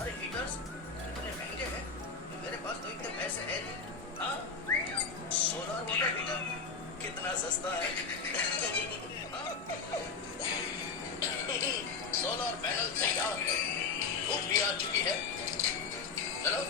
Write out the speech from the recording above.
सारे हीटर्स इतने महंगे हैं, मेरे पास तो इतने पैसे हैं नहीं। हाँ, सोलर वाटर हीटर कितना सस्ता है। हाँ? सोलर पैनल तैयार है, धूप भी आ चुकी है। चलो